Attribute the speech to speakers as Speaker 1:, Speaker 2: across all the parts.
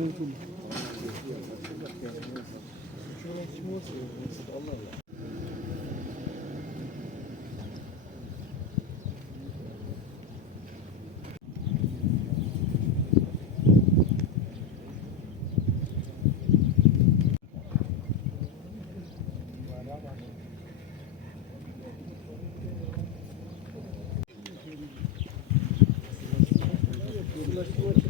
Speaker 1: Zeytin. Thank you.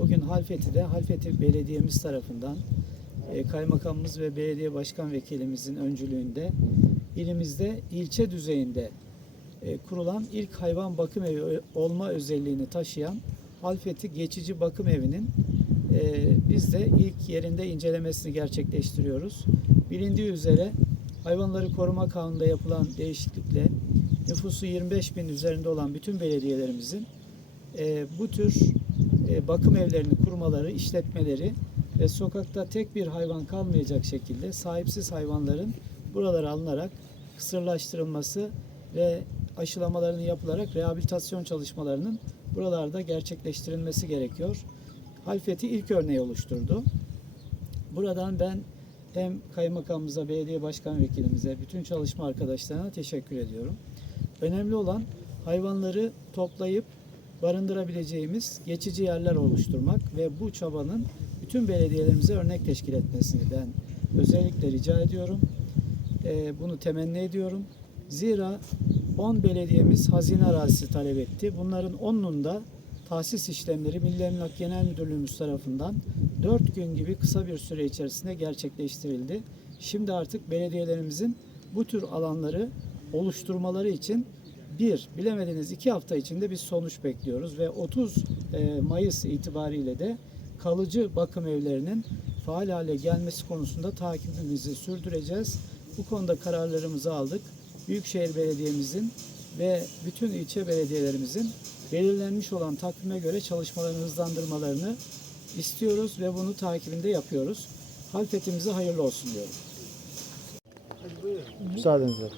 Speaker 2: Bugün Halfeti'de Halfeti Belediyemiz tarafından e, Kaymakamımız ve Belediye Başkan Vekilimizin öncülüğünde ilimizde ilçe düzeyinde e, kurulan ilk hayvan bakım evi olma özelliğini taşıyan Halfeti Geçici Bakım Evi'nin e, biz de ilk yerinde incelemesini gerçekleştiriyoruz. Bilindiği üzere hayvanları koruma kanununda yapılan değişiklikle nüfusu 25 bin üzerinde olan bütün belediyelerimizin e, bu tür e, bakım evlerini kurmaları, işletmeleri ve sokakta tek bir hayvan kalmayacak şekilde sahipsiz hayvanların buralara alınarak kısırlaştırılması ve aşılamalarının yapılarak rehabilitasyon çalışmalarının buralarda gerçekleştirilmesi gerekiyor. Halfeti ilk örneği oluşturdu. Buradan ben hem kaymakamımıza, belediye başkan vekilimize, bütün çalışma arkadaşlarına teşekkür ediyorum. Önemli olan hayvanları toplayıp barındırabileceğimiz geçici yerler oluşturmak ve bu çabanın bütün belediyelerimize örnek teşkil etmesini ben özellikle rica ediyorum. Ee, bunu temenni ediyorum. Zira 10 belediyemiz hazine arazisi talep etti. Bunların 10'unun da tahsis işlemleri Milli Emlak Genel Müdürlüğümüz tarafından 4 gün gibi kısa bir süre içerisinde gerçekleştirildi. Şimdi artık belediyelerimizin bu tür alanları oluşturmaları için bir, bilemediniz iki hafta içinde bir sonuç bekliyoruz ve 30 e, Mayıs itibariyle de kalıcı bakım evlerinin faal hale gelmesi konusunda takibimizi sürdüreceğiz. Bu konuda kararlarımızı aldık. Büyükşehir Belediye'mizin ve bütün ilçe belediyelerimizin belirlenmiş olan takvime göre çalışmalarını hızlandırmalarını istiyoruz ve bunu takibinde yapıyoruz. Halfetimize hayırlı olsun diyorum.
Speaker 3: Müsaadenizle.